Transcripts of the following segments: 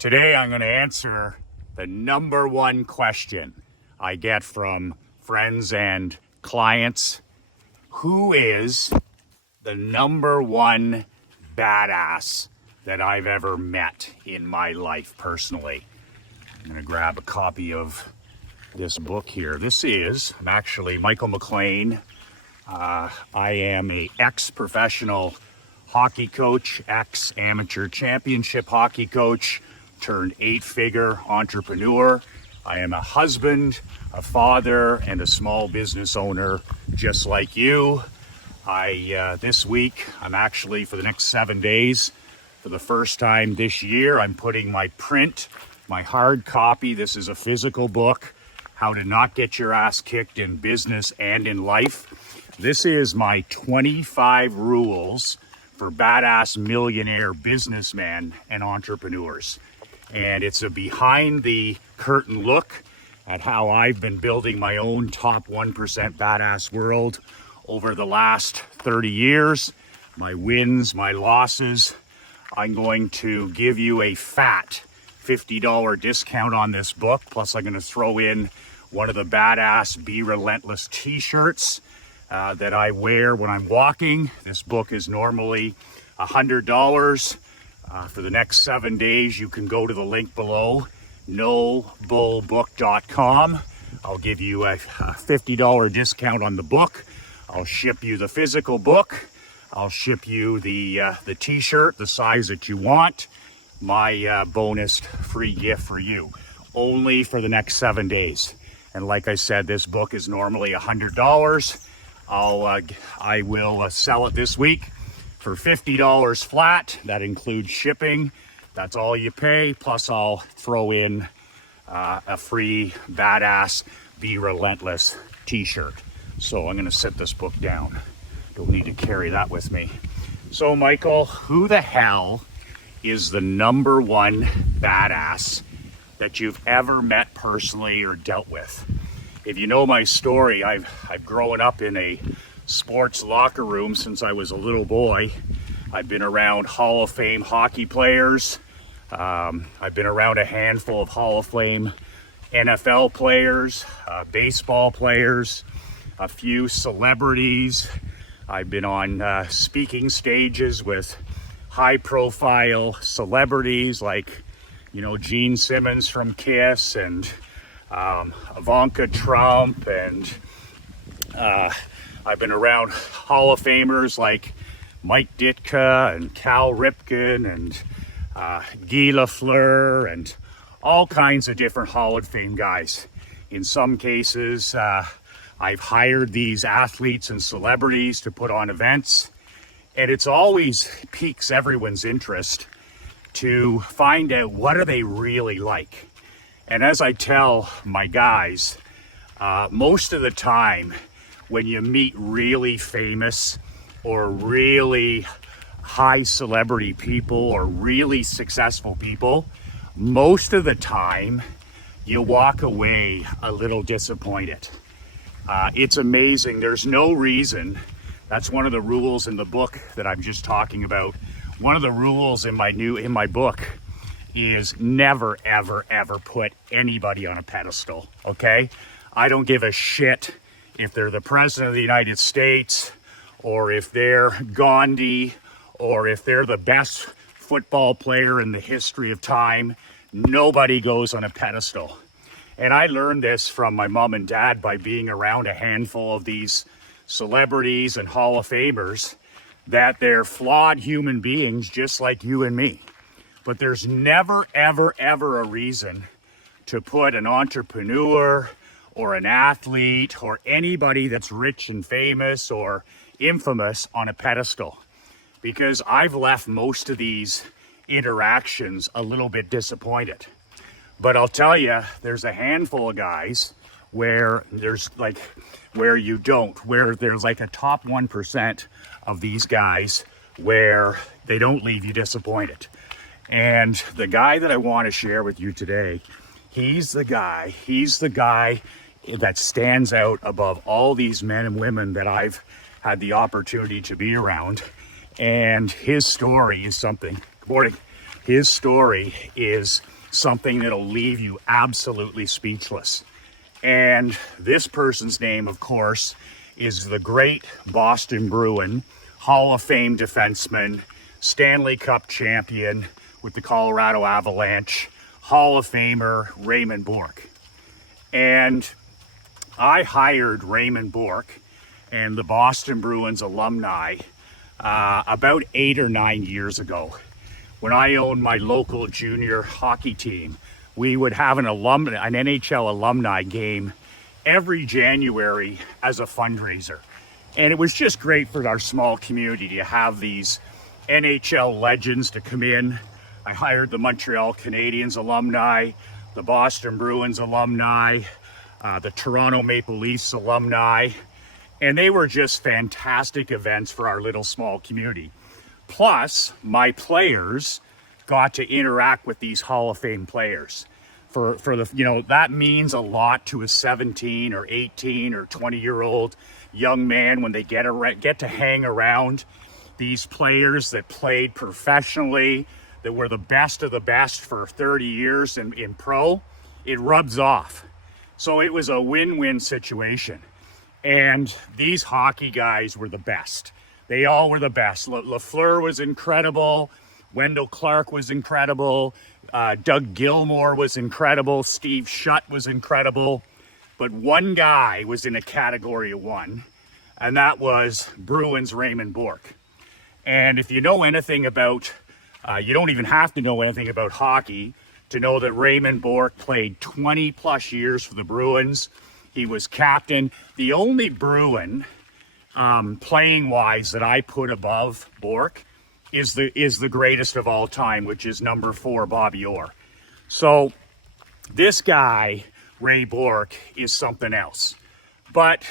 Today I'm going to answer the number one question I get from friends and clients. Who is the number one badass that I've ever met in my life personally? I'm going to grab a copy of this book here. I'm actually Michael McLean. I am a ex-professional hockey coach, ex-amateur championship hockey coach, turned 8-figure entrepreneur. I am a husband, a father, and a small business owner just like you. This week, I'm actually, for the next 7 days, for the first time this year, I'm putting my hard copy. This is a physical book, How to Not Get Your Ass Kicked in Business and in Life. This is my 25 rules for badass millionaire businessmen and entrepreneurs. And it's a behind the curtain look at how I've been building my own top 1% badass world over the last 30 years. My wins, my losses. I'm going to give you a fat $50 discount on this book. Plus I'm going to throw in one of the badass Be Relentless t-shirts that I wear when I'm walking. This book is normally $100. For the next 7 days, you can go to the link below, nobullbook.com. I'll give you a $50 discount on the book. I'll ship you the physical book. I'll ship you the t-shirt, the size that you want. My bonus free gift for you, only for the next 7 days. And like I said, this book is normally $100. I will sell it this week for $50 flat. That includes shipping. That's all you pay. Plus I'll throw in a free badass Be Relentless t-shirt. So I'm gonna set this book down. Don't need to carry that with me. So Michael, who the hell is the number one badass that you've ever met personally or dealt with? If you know my story, I've grown up in a sports locker room since I was a little boy. I've been around Hall of Fame hockey players. I've been around a handful of Hall of Fame NFL players, baseball players, a few celebrities. I've been on speaking stages with high-profile celebrities like, Gene Simmons from Kiss and Ivanka Trump, and I've been around Hall of Famers like Mike Ditka and Cal Ripken and Guy Lafleur and all kinds of different Hall of Fame guys. In some cases, I've hired these athletes and celebrities to put on events, and it's always piques everyone's interest to find out what are they really like. And as I tell my guys, most of the time when you meet really famous or really high celebrity people or really successful people, most of the time you walk away a little disappointed. It's amazing. There's no reason. That's one of the rules in the book that I'm just talking about. One of the rules in my book is never, ever, ever put anybody on a pedestal, okay? I don't give a shit if they're the president of the United States, or if they're Gandhi, or if they're the best football player in the history of time. Nobody goes on a pedestal. And I learned this from my mom and dad by being around a handful of these celebrities and Hall of Famers, that they're flawed human beings just like you and me. But there's never, ever, ever a reason to put an entrepreneur or an athlete or anybody that's rich and famous or infamous on a pedestal. Because I've left most of these interactions a little bit disappointed. But I'll tell you, there's a handful of guys where there's where there's like a top 1% of these guys where they don't leave you disappointed. And the guy that I want to share with you today, he's the guy that stands out above all these men and women that I've had the opportunity to be around. And his story is something. Good morning. His story is something that'll leave you absolutely speechless. And this person's name, of course, is the great Boston Bruin, Hall of Fame defenseman, Stanley Cup champion with the Colorado Avalanche, Hall of Famer Raymond Bourque. And I hired Raymond Bourque and the Boston Bruins alumni about 8 or 9 years ago. When I owned my local junior hockey team, we would have an NHL alumni game every January as a fundraiser. And it was just great for our small community to have these NHL legends to come in. I hired the Montreal Canadiens alumni, the Boston Bruins alumni, the Toronto Maple Leafs alumni, and they were just fantastic events for our little small community. Plus, my players got to interact with these Hall of Fame players. For the, that means a lot to a 17 or 18 or 20-year-old young man when they get to hang around these players that played professionally, that were the best of the best for 30 years in pro. It rubs off. So it was a win-win situation. And these hockey guys were the best. They all were the best. Lafleur was incredible. Wendell Clark was incredible. Doug Gilmour was incredible. Steve Shutt was incredible. But one guy was in a category of one, and that was Bruins Raymond Bourque. And if you know anything about, you don't even have to know anything about hockey to know that Raymond Bourque played 20 plus years for the Bruins. He was captain. The only Bruin playing wise that I put above Bourque is the greatest of all time, which is number 4, Bobby Orr. So this guy, Ray Bourque, is something else. But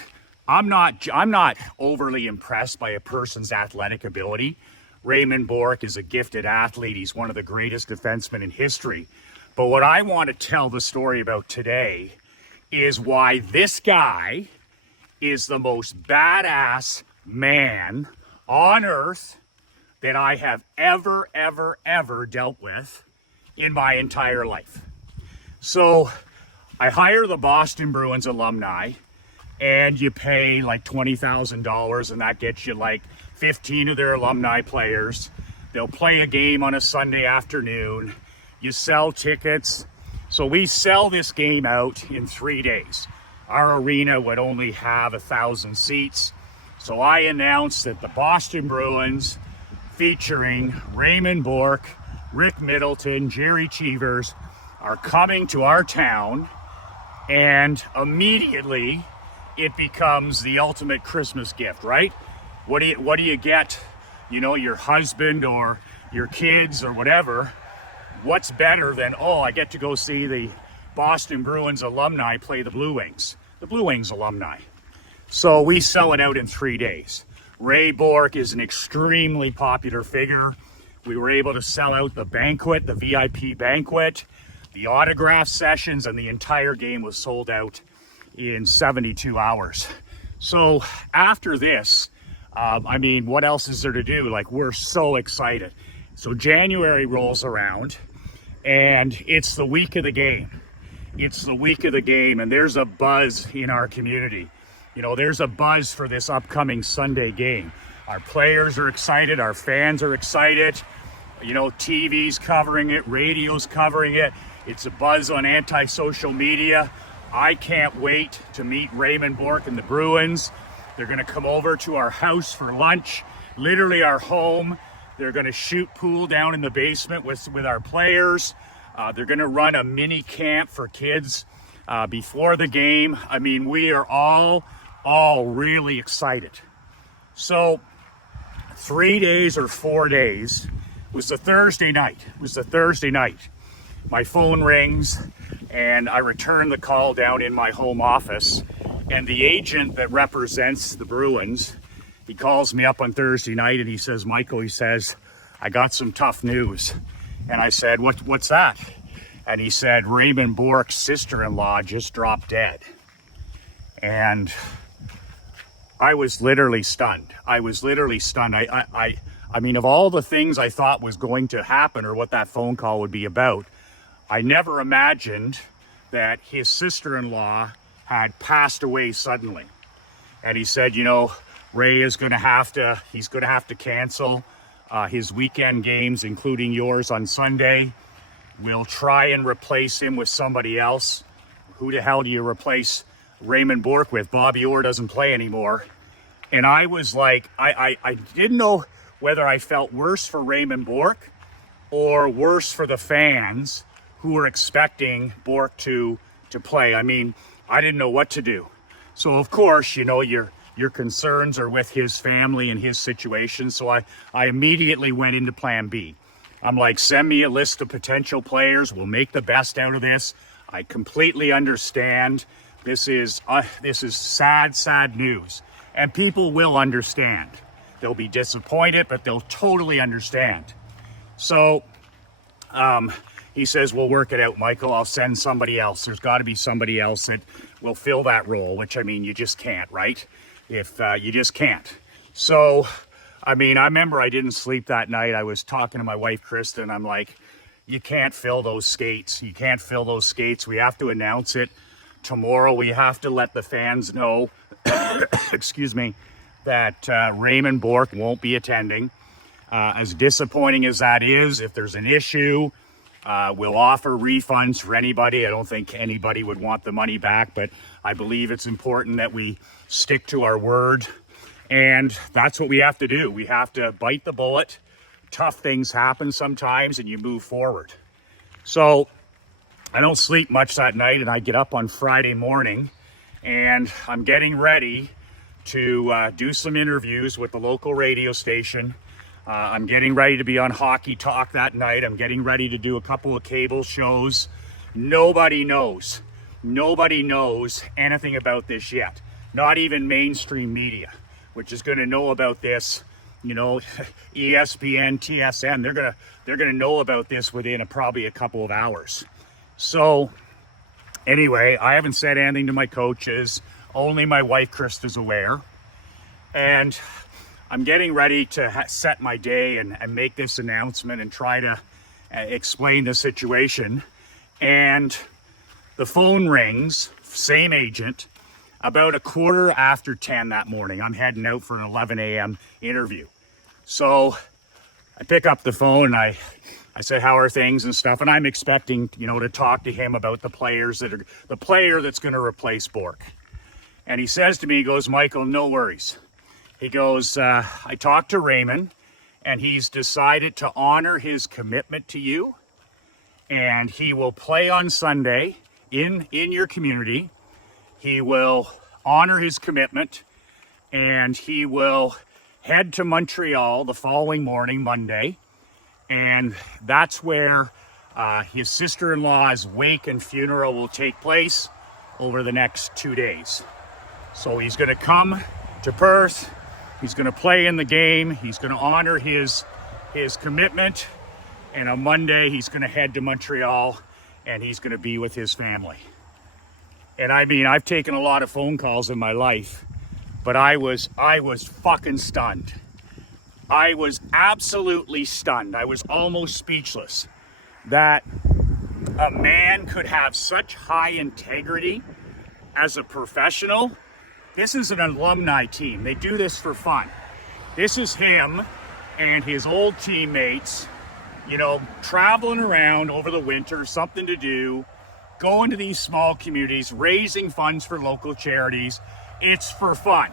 I'm not overly impressed by a person's athletic ability. Raymond Bourque is a gifted athlete. He's one of the greatest defensemen in history. But what I want to tell the story about today is why this guy is the most badass man on earth that I have ever dealt with in my entire life. So I hire the Boston Bruins alumni, and you pay like $20,000, and that gets you like 15 of their alumni players. They'll play a game on a Sunday afternoon. You sell tickets. So we sell this game out in 3 days. Our arena would only have 1,000 seats. So I announced that the Boston Bruins, featuring Raymond Bourque, Rick Middleton, Jerry Cheevers, are coming to our town, and immediately it becomes the ultimate Christmas gift, right? What do you get, your husband or your kids or whatever? What's better than, I get to go see the Boston Bruins alumni play the Blue Wings alumni. So we sell it out in 3 days. Ray Bourque is an extremely popular figure. We were able to sell out the banquet, the VIP banquet, the autograph sessions, and the entire game was sold out in 72 hours. So after this, what else is there to do? We're so excited. So January rolls around, and it's the week of the game. It's the week of the game, and there's a buzz in our community. There's a buzz for this upcoming Sunday game. Our players are excited. Our fans are excited. TV's covering it. Radio's covering it. It's a buzz on anti-social media. I can't wait to meet Raymond Bourque and the Bruins. They're going to come over to our house for lunch, literally our home. They're going to shoot pool down in the basement with our players. They're going to run a mini camp for kids before the game. We are all really excited. So 3 days or 4 days was a Thursday night. My phone rings, and I return the call down in my home office, and the agent that represents the Bruins, he calls me up on Thursday night, and he says, Michael, I got some tough news. And I said, what's that? And he said, Raymond Bourque's sister-in-law just dropped dead. And I was literally stunned. I I mean, of all the things I thought was going to happen or what that phone call would be about, I never imagined that his sister-in-law had passed away suddenly. And he said, you know, Ray is going to have to cancel his weekend games, including yours on Sunday. We'll try and replace him with somebody else. Who the hell do you replace Raymond Bourque with? Bobby Orr doesn't play anymore. And I was like, I didn't know whether I felt worse for Raymond Bourque or worse for the fans who were expecting Bourque to play. I mean, I didn't know what to do. So of course, you know, your concerns are with his family and his situation. So I immediately went into plan B. I'm like, send me a list of potential players. We'll make the best out of this. I completely understand. This is sad news. And people will understand. They'll be disappointed, but they'll totally understand. So he says, we'll work it out, Michael. I'll send somebody else. There's got to be somebody else that will fill that role, which, I mean, you just can't, right? If you just can't. So, I mean, I remember I didn't sleep that night. I was talking to my wife, Krista, and I'm like, you can't fill those skates. You can't fill those skates. We have to announce it tomorrow. We have to let the fans know, excuse me, that Raymond Bourque won't be attending. As disappointing as that is, if there's an issue, we'll offer refunds for anybody. I don't think anybody would want the money back, but I believe it's important that we stick to our word. And that's what we have to do. We have to bite the bullet. Tough things happen sometimes and you move forward. So I don't sleep much that night, and I get up on Friday morning and I'm getting ready to do some interviews with the local radio station. I'm getting ready to be on Hockey Talk that night. I'm getting ready to do a couple of cable shows. Nobody knows anything about this yet. Not even mainstream media, which is going to know about this, you know, ESPN, TSN. They're gonna know about this within probably a couple of hours. So anyway, I haven't said anything to my coaches. Only my wife, Krista's aware. And I'm getting ready to set my day and make this announcement and try to explain the situation. And the phone rings, same agent, about 10:15 that morning. I'm heading out for an 11 a.m. interview. So I pick up the phone and I said, how are things and stuff? And I'm expecting, you know, to talk to him about the player that's going to replace Bourque. And he says to me, he goes, Michael, no worries. He goes, I talked to Raymond and he's decided to honor his commitment to you. And he will play on Sunday in your community. He will honor his commitment and he will head to Montreal the following morning, Monday. And that's where his sister-in-law's wake and funeral will take place over the next 2 days. So he's going to come to Perth. He's going to play in the game. He's going to honor his commitment. And on Monday, he's going to head to Montreal and he's going to be with his family. And I mean, I've taken a lot of phone calls in my life, but I was fucking stunned. I was absolutely stunned. I was almost speechless that a man could have such high integrity as a professional. This is an alumni team. They do this for fun. This is him and his old teammates, you know, traveling around over the winter, something to do, going to these small communities, raising funds for local charities. It's for fun.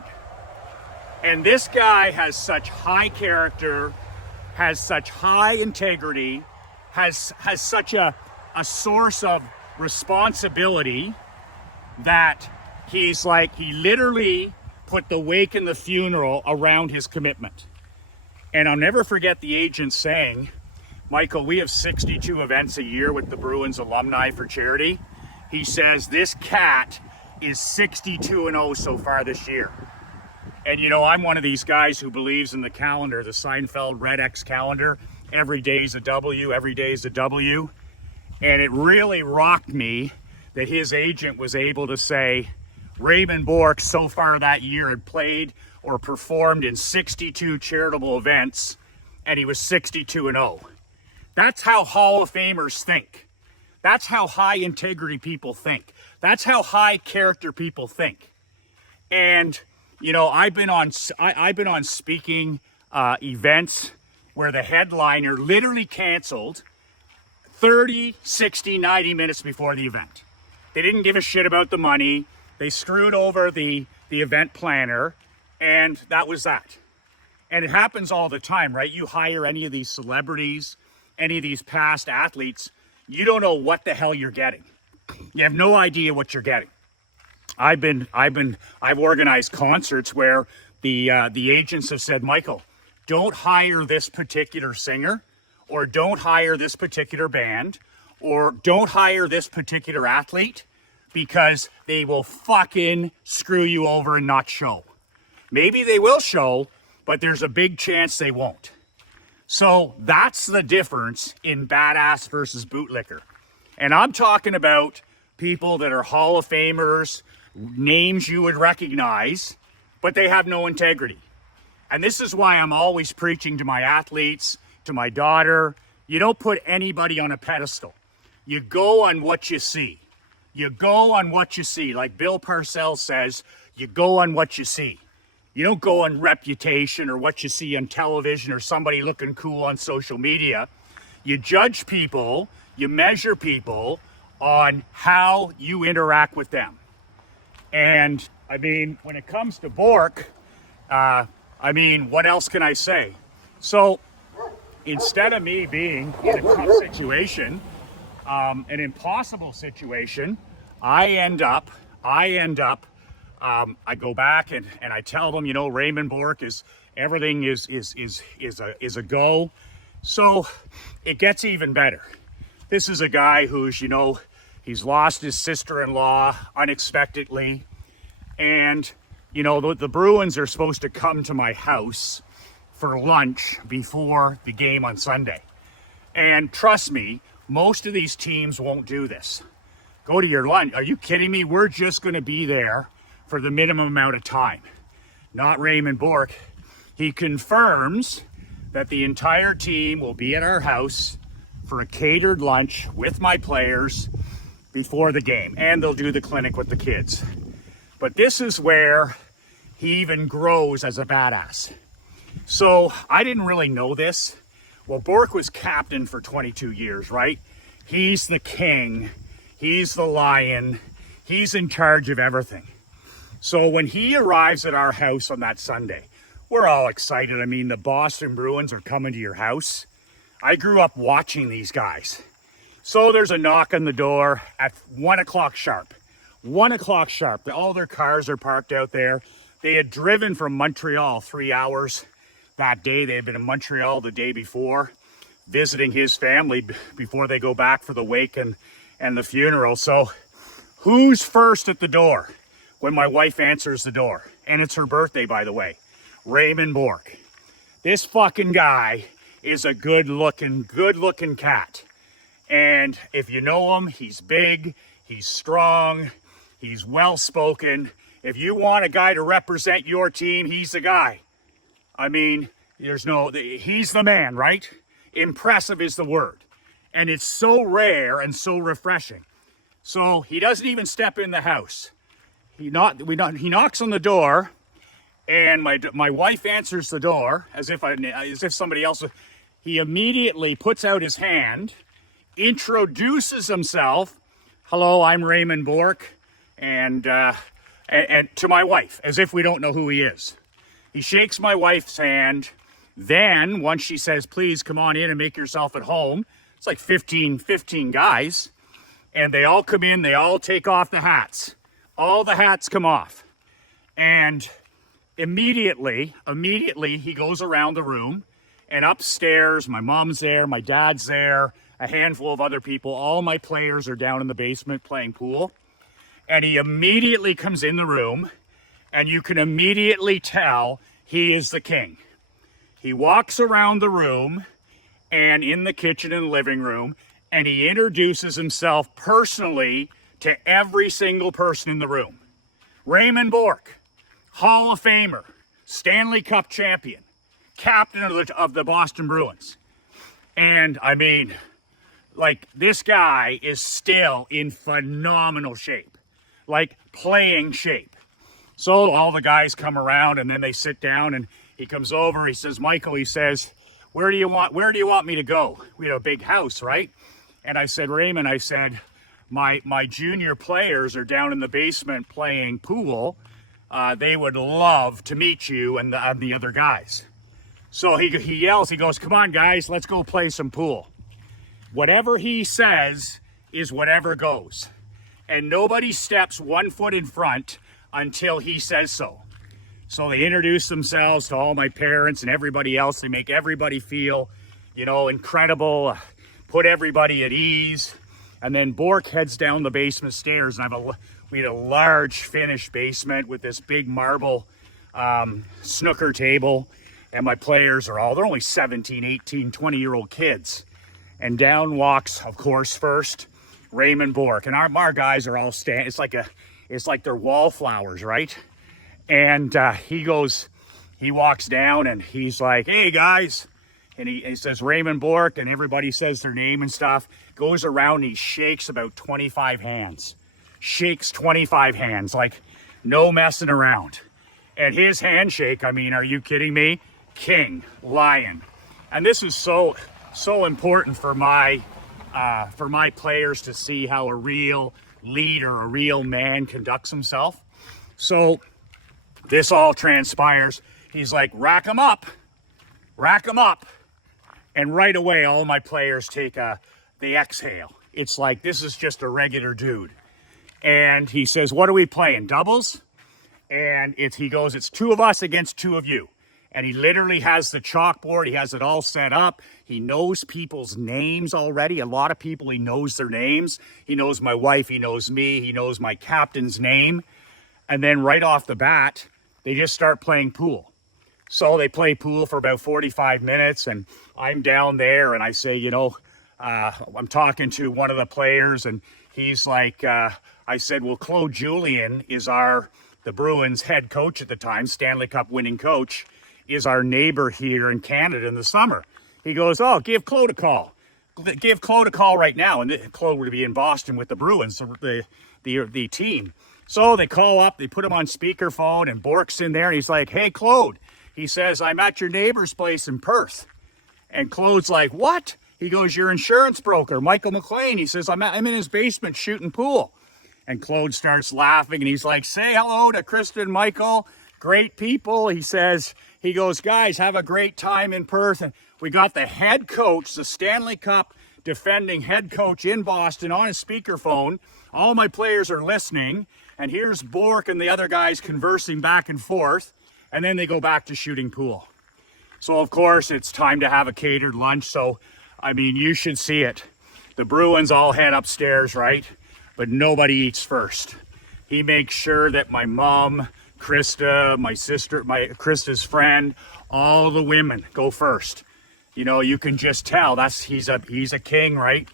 And this guy has such high character, has such high integrity, has such a source of responsibility that he literally put the wake and the funeral around his commitment. And I'll never forget the agent saying, Michael, we have 62 events a year with the Bruins alumni for charity. He says this cat is 62-0 so far this year. And you know, I'm one of these guys who believes in the calendar, the Seinfeld Red X calendar. Every day is a W, every day is a W. And it really rocked me that his agent was able to say Raymond Bourque so far that year had played or performed in 62 charitable events. and he was 62-0. That's how Hall of Famers think. That's how high integrity people think. That's how high character people think. And you know, I've been on speaking events where the headliner literally canceled 30, 60, 90 minutes before the event. They didn't give a shit about the money. They screwed over the event planner, and that was that. And it happens all the time, right? You hire any of these celebrities, any of these past athletes, you don't know what the hell you're getting. You have no idea what you're getting. I've organized concerts where the agents have said, Michael, don't hire this particular singer, or don't hire this particular band, or don't hire this particular athlete, because they will fucking screw you over and not show. Maybe they will show, but there's a big chance they won't. So that's the difference in badass versus bootlicker. And I'm talking about people that are Hall of Famers, names you would recognize, but they have no integrity. And this is why I'm always preaching to my athletes, to my daughter, you don't put anybody on a pedestal. You go on what you see. You go on what you see. Like Bill Parcells says, you go on what you see. You don't go on reputation or what you see on television or somebody looking cool on social media. You judge people, you measure people on how you interact with them. And I mean, when it comes to Bourque, what else can I say? So instead of me being in a tough situation, an impossible situation, I go back and I tell them, you know, Raymond Bourque is everything is a go. So it gets even better. This is a guy who's, you know, he's lost his sister-in-law unexpectedly. And, you know, the Bruins are supposed to come to my house for lunch before the game on Sunday. And trust me, most of these teams won't do this. Go to your lunch. Are you kidding me? We're just going to be there for the minimum amount of time. Not Raymond Bourque. He confirms that the entire team will be at our house for a catered lunch with my players before the game. And they'll do the clinic with the kids. But this is where he even grows as a badass. So I didn't really know this. Well, Bourque was captain for 22 years, right? He's the king. He's the lion. He's in charge of everything. So when he arrives at our house on that Sunday, we're all excited. I mean, the Boston Bruins are coming to your house. I grew up watching these guys. So there's a knock on the door at 1 o'clock sharp. 1 o'clock sharp. All their cars are parked out there. They had driven from Montreal 3 hours that day. They had been in Montreal the day before, visiting his family before they go back for the wake and the funeral. So who's first at the door when my wife answers the door? And it's her birthday, by the way. Raymond Bourque. This fucking guy is a good looking cat. And if you know him, he's big, he's strong, he's well-spoken. If you want a guy to represent your team, he's the guy. I mean, he's the man, right? Impressive is the word. And it's so rare and so refreshing. So he doesn't even step in the house. He knocks on the door, and my wife answers the door as if somebody else. He immediately puts out his hand, introduces himself. Hello, I'm Raymond Bourque, and to my wife, as if we don't know who he is. He shakes my wife's hand. Then, once she says, please come on in and make yourself at home, it's like 15 guys, and they all come in, they all take off the hats. All the hats come off. And immediately, he goes around the room, and upstairs, my mom's there, my dad's there, a handful of other people. All my players are down in the basement playing pool. And he immediately comes in the room, and you can immediately tell he is the king. He walks around the room and in the kitchen and living room, and he introduces himself personally to every single person in the room. Raymond Bourque, Hall of Famer, Stanley Cup champion. captain of the Boston Bruins. And I mean, like, this guy is still in phenomenal shape, like playing shape. So all the guys come around and then they sit down and he comes over, he says, Michael, he says, where do you want me to go? We have a big house, right? And I said, Raymond, I said, my junior players are down in the basement playing pool. They would love to meet you and the other guys. So he yells, he goes, come on guys, let's go play some pool. Whatever he says is whatever goes. And nobody steps 1 foot in front until he says so. So they introduce themselves to all my parents and everybody else. They make everybody feel, incredible, put everybody at ease. And then Bork heads down the basement stairs, and we had a large finished basement with this big marble snooker table. And my players they're only 17, 18, 20-year-old kids. And down walks, of course, first Raymond Bork. And our guys are all standing. It's like they're wallflowers, right? And he walks down and he's like, hey guys. And he says Raymond Bork, and everybody says their name and stuff. Goes around and he shakes about 25 hands. Shakes 25 hands, like no messing around. And his handshake, I mean, are you kidding me? King, lion. And this is so important for my players to see how a real leader, a real man conducts himself. So this all transpires. He's like, rack them up. And right away, all my players take the exhale. It's like, this is just a regular dude. And he says, what are we playing, doubles? And he goes, it's 2 of us against 2 of you. And he literally has the chalkboard. He has it all set up. He knows people's names already. A lot of people, he knows their names. He knows my wife. He knows me. He knows my captain's name. And then right off the bat, they just start playing pool. So they play pool for about 45 minutes. And I'm down there and I say, I'm talking to one of the players. And he's like, I said, well, Claude Julien is the Bruins head coach at the time, Stanley Cup winning coach, is our neighbor here in Canada in the summer. He goes, oh, give Claude a call. Give Claude a call right now. And Claude would be in Boston with the Bruins, the team. So they call up, they put him on speakerphone, and Bork's in there, and he's like, hey, Claude. He says, I'm at your neighbor's place in Perth. And Claude's like, what? He goes, your insurance broker, Michael McLean. He says, I'm in his basement shooting pool. And Claude starts laughing, and he's like, say hello to Krista and Michael. Great people. He goes, guys, have a great time in Perth. And we got the head coach, the Stanley Cup defending head coach in Boston on his speakerphone. All my players are listening. And here's Bork and the other guys conversing back and forth. And then they go back to shooting pool. So, of course, it's time to have a catered lunch. So, I mean, you should see it. The Bruins all head upstairs, right? But nobody eats first. He makes sure that my mom, Krista, my sister, Krista's friend, all the women go first. You can just tell he's a king, right?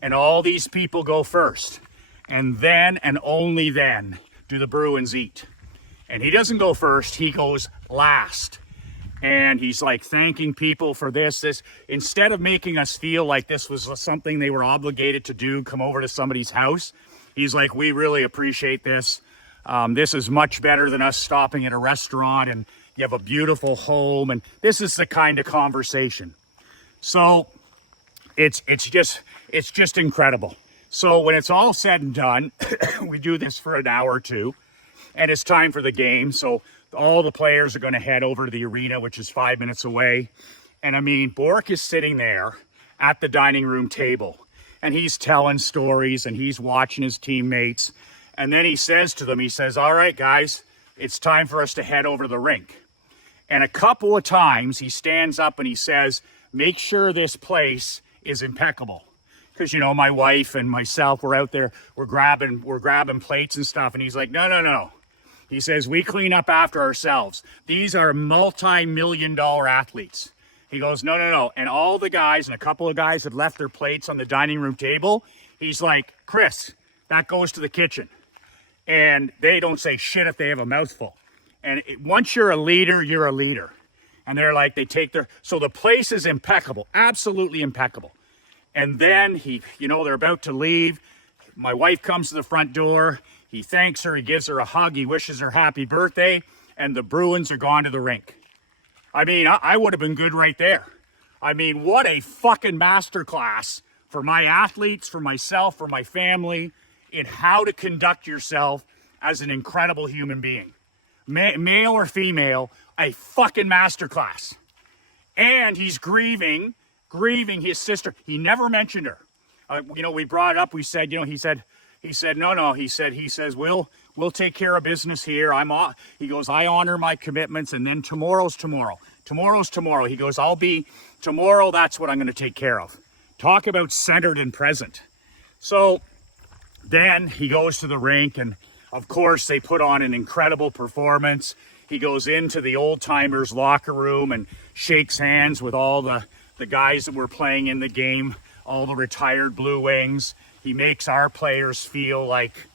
And all these people go first. And then and only then do the Bruins eat. And he doesn't go first, he goes last. And he's like thanking people for this. Instead of making us feel like this was something they were obligated to do, come over to somebody's house, he's like, we really appreciate this. This is much better than us stopping at a restaurant, and you have a beautiful home, and this is the kind of conversation. So it's just incredible. So when it's all said and done, we do this for an hour or two, and it's time for the game. So all the players are going to head over to the arena, which is 5 minutes away. And I mean, Bork is sitting there at the dining room table, and he's telling stories, and he's watching his teammates. And then he says to them, he says, all right, guys, it's time for us to head over to the rink. And a couple of times he stands up and he says, make sure this place is impeccable. Because, my wife and myself were out there, we're grabbing plates and stuff. And he's like, no. He says, we clean up after ourselves. These are multi-million-dollar athletes. He goes, no. And all the guys, and a couple of guys had left their plates on the dining room table. He's like, Chris, that goes to the kitchen. And they don't say shit if they have a mouthful. And once you're a leader, you're a leader. And they're like, they take their, so the place is impeccable, absolutely impeccable. And then they're about to leave. My wife comes to the front door. He thanks her. He gives her a hug. He wishes her happy birthday. And the Bruins are gone to the rink. I mean, I would have been good right there. I mean, what a fucking masterclass for my athletes, for myself, for my family, in how to conduct yourself as an incredible human being. Male or female, a fucking masterclass. And he's grieving his sister. He never mentioned her. We brought it up. We said, he said, no. He says, we'll take care of business here. He goes, I honor my commitments, and then tomorrow's tomorrow. Tomorrow's tomorrow. He goes, tomorrow, that's what I'm going to take care of. Talk about centered and present. So then he goes to the rink, and of course, they put on an incredible performance. He goes into the old timers locker room and shakes hands with all the guys that were playing in the game, all the retired Blue Wings. He makes our players feel like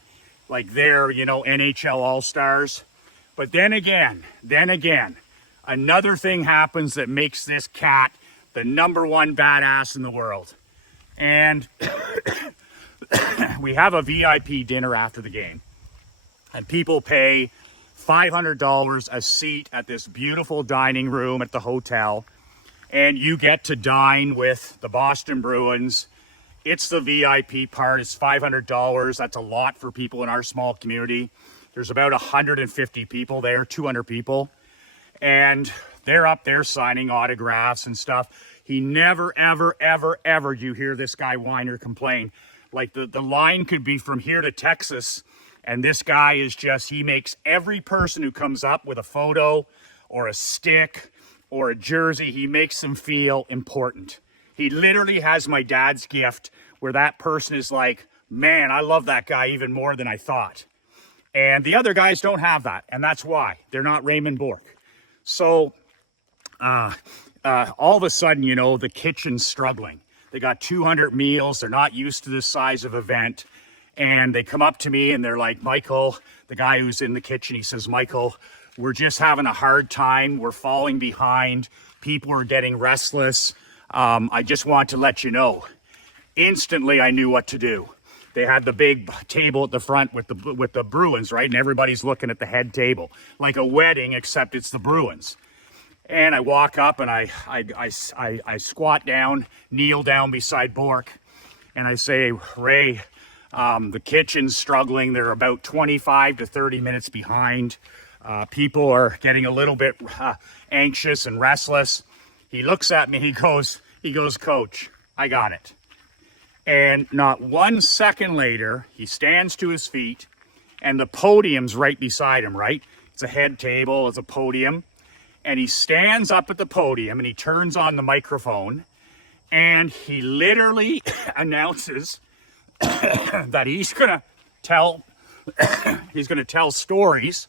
they're, NHL All-Stars. But then again, another thing happens that makes this cat the #1 badass in the world. And we have a VIP dinner after the game. And people pay $500 a seat at this beautiful dining room at the hotel. And you get to dine with the Boston Bruins. It's the VIP part. It's $500. That's a lot for people in our small community. There's about 150 people there, 200 people. And they're up there signing autographs and stuff. He never, ever, ever, ever, you hear this guy whine or complain. Like the line could be from here to Texas. And this guy is he makes every person who comes up with a photo or a stick or a jersey, he makes them feel important. He literally has my dad's gift where that person is like, man, I love that guy even more than I thought. And the other guys don't have that. And that's why they're not Raymond Bourque. So all of a sudden, the kitchen's struggling. They got 200 meals. They're not used to this size of event. And they come up to me and they're like, Michael, the guy who's in the kitchen, he says, Michael, we're just having a hard time. We're falling behind. People are getting restless. I just want to let you know. Instantly, I knew what to do. They had the big table at the front with the Bruins, right? And everybody's looking at the head table. Like a wedding, except it's the Bruins. And I walk up and I squat down, kneel down beside Bourque. And I say, Ray, the kitchen's struggling. They're about 25 to 30 minutes behind. People are getting a little bit anxious and restless. He looks at me, he goes, Coach, I got it. And not 1 second later, he stands to his feet and the podium's right beside him, right? It's a head table, it's a podium. And he stands up at the podium and he turns on the microphone and he literally announces that he's gonna tell stories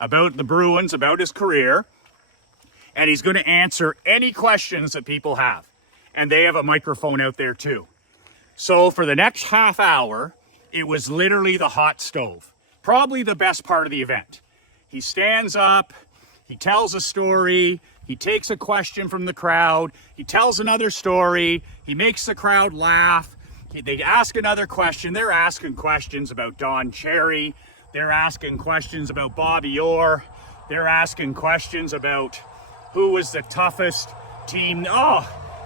about the Bruins, about his career, and he's gonna answer any questions that people have. And they have a microphone out there too. So for the next half hour, it was literally the hot stove. Probably the best part of the event. He stands up, he tells a story, he takes a question from the crowd, he tells another story, he makes the crowd laugh, they ask another question. They're asking questions about Don Cherry, they're asking questions about Bobby Orr, they're asking questions about who was the toughest team.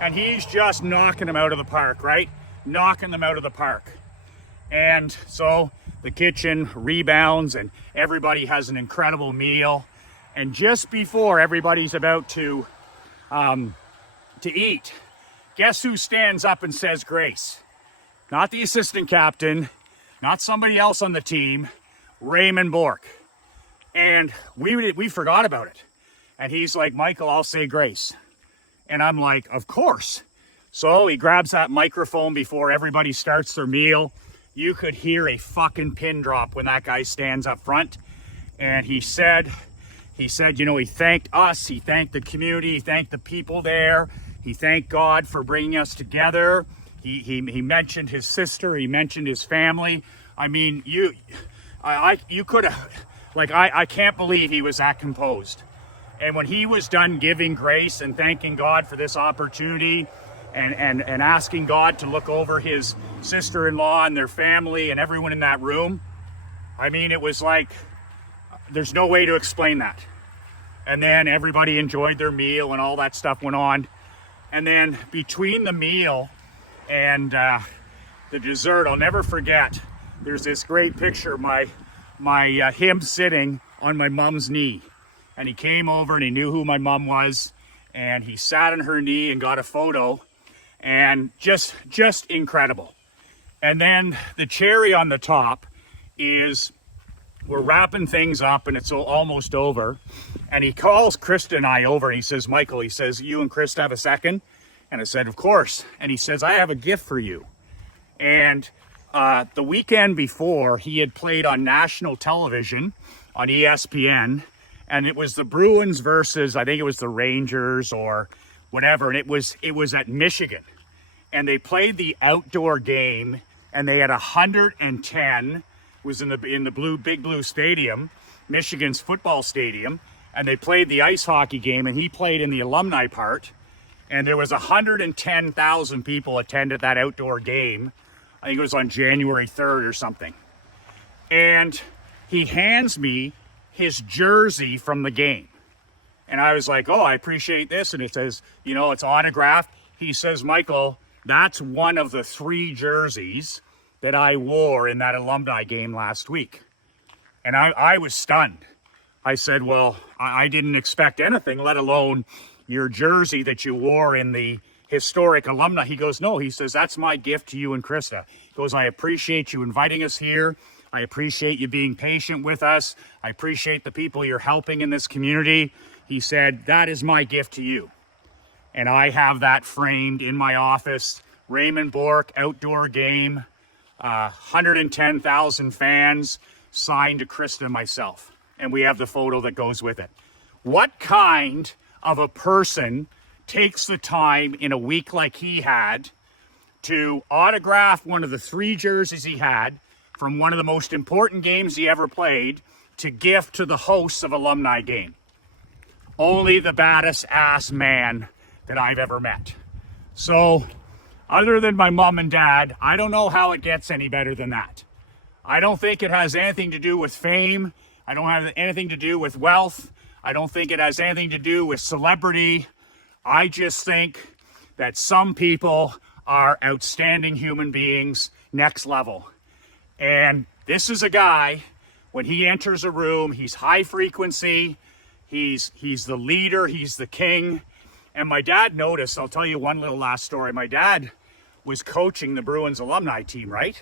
And he's just knocking them out of the park, right? Knocking them out of the park. And so the kitchen rebounds and everybody has an incredible meal. And just before everybody's about to eat, guess who stands up and says grace? Not the assistant captain, not somebody else on the team, Raymond Bourque. And we forgot about it. And he's like, Michael, I'll say grace. And I'm like, of course. So he grabs that microphone before everybody starts their meal. You could hear a fucking pin drop when that guy stands up front. And he said, he thanked us, he thanked the community, he thanked the people there, he thanked God for bringing us together. He mentioned his sister, he mentioned his family. I mean, you could have, I can't believe he was that composed. And when he was done giving grace and thanking God for this opportunity and asking God to look over his sister-in-law and their family and everyone in that room, I mean, it was like, there's no way to explain that. And then everybody enjoyed their meal and all that stuff went on. And then between the meal and the dessert, I'll never forget, there's this great picture of him sitting on my mom's knee. And he came over and he knew who my mom was, and he sat on her knee and got a photo, and just incredible. And then the cherry on the top is we're wrapping things up and it's almost over. And he calls Krista and I over and he says, Michael, he says, you and Krista have a second? And I said, of course. And he says, I have a gift for you. And the weekend before, he had played on national television on ESPN, and it was the Bruins versus, I think it was the Rangers or whatever, and it was at Michigan. And they played the outdoor game, and they had 110, was in the Big Blue Stadium, Michigan's football stadium, and they played the ice hockey game, and he played in the alumni part, and there was 110,000 people attended that outdoor game. I think it was on January 3rd or something. And he hands me his jersey from the game. And I was like, oh, I appreciate this. And it says, you know, it's autographed. He says, Michael, that's one of the 3 jerseys that I wore in that alumni game last week. And I was stunned. I said, well, I didn't expect anything, let alone your jersey that you wore in the historic alumni. He goes, no, he says, that's my gift to you and Krista. He goes, I appreciate you inviting us here. I appreciate you being patient with us. I appreciate the people you're helping in this community. He said, that is my gift to you. And I have that framed in my office. Raymond Bourque, outdoor game, 110,000 fans, signed to Krista and myself. And we have the photo that goes with it. What kind of a person takes the time in a week like he had to autograph one of the 3 jerseys he had from one of the most important games he ever played to gift to the hosts of alumni game? Only the baddest ass man that I've ever met. So other than my mom and dad, I don't know how it gets any better than that. I don't think it has anything to do with fame. I don't have anything to do with wealth. I don't think it has anything to do with celebrity. I just think that some people are outstanding human beings, next level. And this is a guy, when he enters a room, he's high frequency, he's the leader, he's the king. And my dad noticed, I'll tell you one little last story. My dad was coaching the Bruins alumni team, right?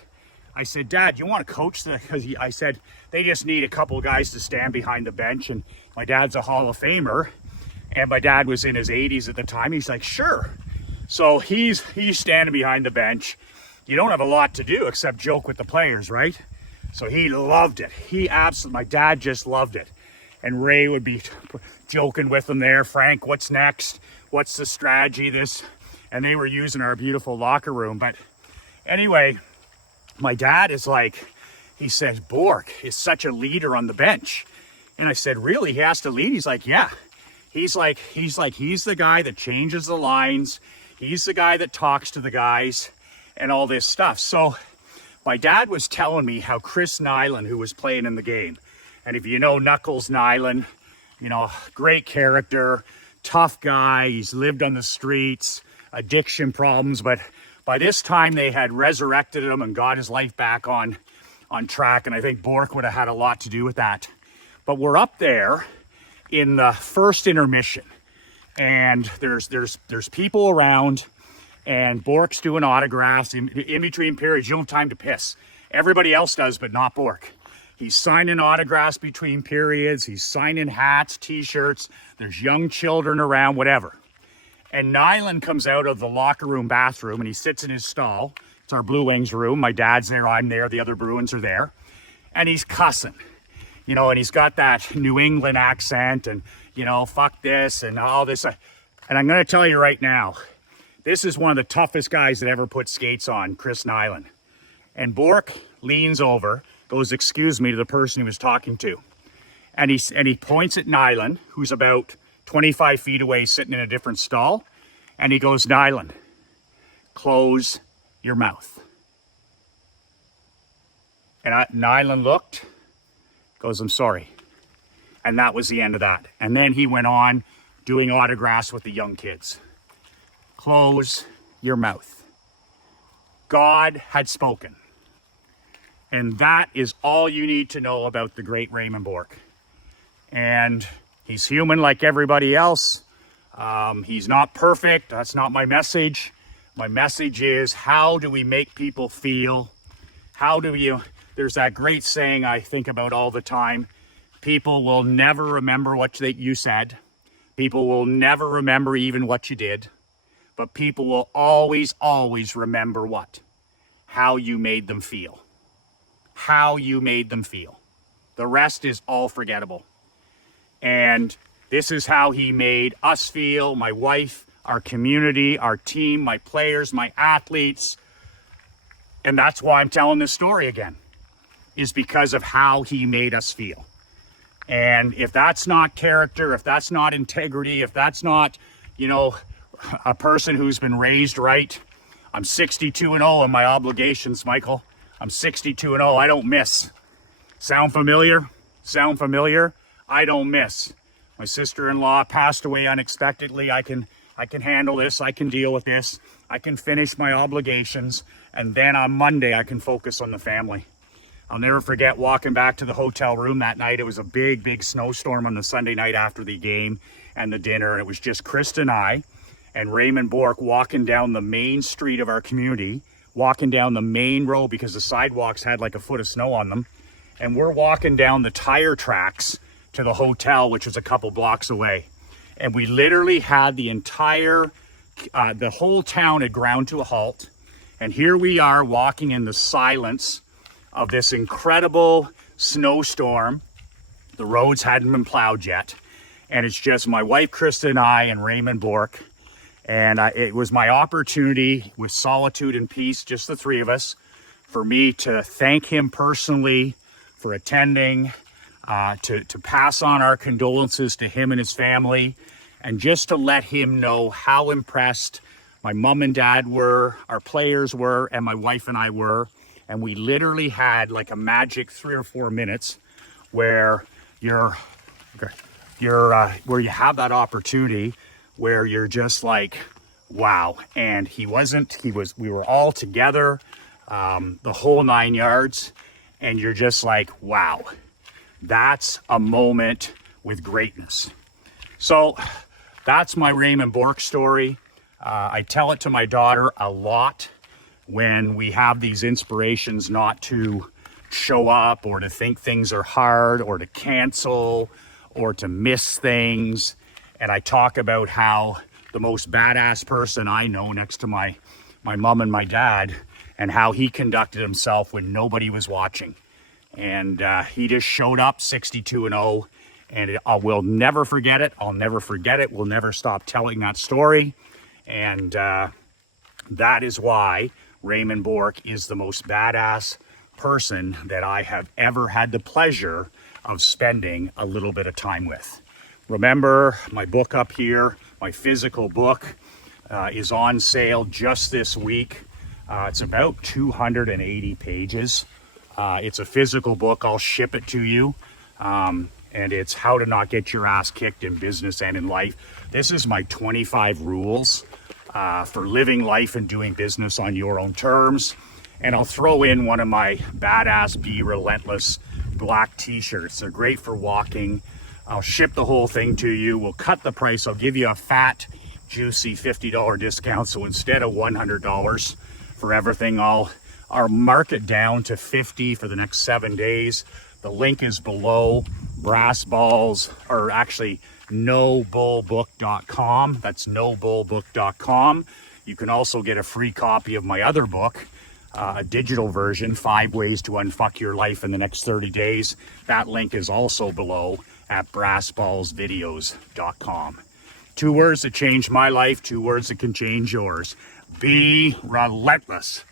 I said, Dad, you want to coach the, because I said, they just need a couple of guys to stand behind the bench. And my dad's a Hall of Famer. And my dad was in his 80s at the time. He's like, sure. So he's standing behind the bench. You don't have a lot to do except joke with the players, right? So he loved it. My dad just loved it. And Ray would be joking with him there. Frank, what's next? What's the strategy? And they were using our beautiful locker room. But anyway, my dad is like, he says, Bourque is such a leader on the bench. And I said, really? He has to lead? He's like, yeah. He's the guy that changes the lines. He's the guy that talks to the guys and all this stuff. So my dad was telling me how Chris Nilan, who was playing in the game, and if you know Knuckles Nilan, you know, great character, tough guy. He's lived on the streets, addiction problems, but by this time they had resurrected him and got his life back on track. And I think Bourque would have had a lot to do with that. But we're up there in the first intermission, and there's people around, and Bourque's doing autographs in between periods. You don't have time to piss. Everybody else does, but not Bourque. He's signing autographs between periods. He's signing hats, t-shirts. There's young children around, whatever. And Nilan comes out of the locker room bathroom and he sits in his stall. It's our Blue Wings room. My dad's there, I'm there, the other Bruins are there. And he's cussing, you know, and he's got that New England accent and, you know, fuck this and all this. And I'm going to tell you right now, this is one of the toughest guys that ever put skates on, Chris Nilan. And Bourque leans over, goes, excuse me, to the person he was talking to. And he points at Nilan, who's about 25 feet away, sitting in a different stall. And he goes, Nyland, close your mouth. And Nyland looked, goes, I'm sorry. And that was the end of that. And then he went on doing autographs with the young kids. Close your mouth. God had spoken. And that is all you need to know about the great Raymond Bourque. And he's human like everybody else. He's not perfect. That's not my message. My message is, how do we make people feel? There's that great saying I think about all the time. People will never remember what you said. People will never remember even what you did. But people will always, always remember what? How you made them feel. How you made them feel. The rest is all forgettable. And this is how he made us feel, my wife, our community, our team, my players, my athletes. And that's why I'm telling this story again, is because of how he made us feel. And if that's not character, if that's not integrity, if that's not, a person who's been raised right, I'm 62-0 on my obligations, Michael. I'm 62-0. I don't miss. Sound familiar? Sound familiar? I don't miss. My sister-in-law passed away unexpectedly. I can handle this. I can deal with this. I can finish my obligations. And then on Monday, I can focus on the family. I'll never forget walking back to the hotel room that night. It was a big, big snowstorm on the Sunday night after the game and the dinner. And it was just Krista and I and Raymond Bourque walking down the main street of our community, walking down the main road because the sidewalks had like a foot of snow on them. And we're walking down the tire tracks to the hotel, which was a couple blocks away. And we literally had the whole town had ground to a halt. And here we are walking in the silence of this incredible snowstorm. The roads hadn't been plowed yet. And it's just my wife, Krista, and I, and Raymond Bourque. And it was my opportunity with Solitude and Peace, just the three of us, for me to thank him personally for attending, to pass on our condolences to him and his family, and just to let him know how impressed my mom and dad were, our players were, and my wife and I were. And we literally had like a magic 3 or 4 minutes where where you have that opportunity where you're just like, wow. And we were all together, the whole 9 yards. And you're just like, wow, that's a moment with greatness. So that's my Raymond Bourque story. I tell it to my daughter a lot when we have these inspirations not to show up or to think things are hard or to cancel or to miss things. And I talk about how the most badass person I know next to my mom and my dad, and how he conducted himself when nobody was watching. And he just showed up 62-0, and we'll never forget it. I'll never forget it. We'll never stop telling that story. And that is why Raymond Bourque is the most badass person that I have ever had the pleasure of spending a little bit of time with. Remember, my book up here, my physical book, is on sale just this week. It's about 280 pages. It's a physical book. I'll ship it to you. And it's how to not get your ass kicked in business and in life. This is my 25 rules for living life and doing business on your own terms. And I'll throw in one of my badass Be Relentless black t-shirts. They're great for walking. I'll ship the whole thing to you. We'll cut the price. I'll give you a fat, juicy $50 discount. So instead of $100 for everything, I'll mark it down to $50 for the next 7 days. The link is below. Brass balls, or actually nobullbook.com. That's nobullbook.com. You can also get a free copy of my other book, a digital version, 5 Ways to Unfuck Your Life in the Next 30 Days. That link is also below at brassballsvideos.com. 2 words that changed my life, 2 words that can change yours. Be relentless.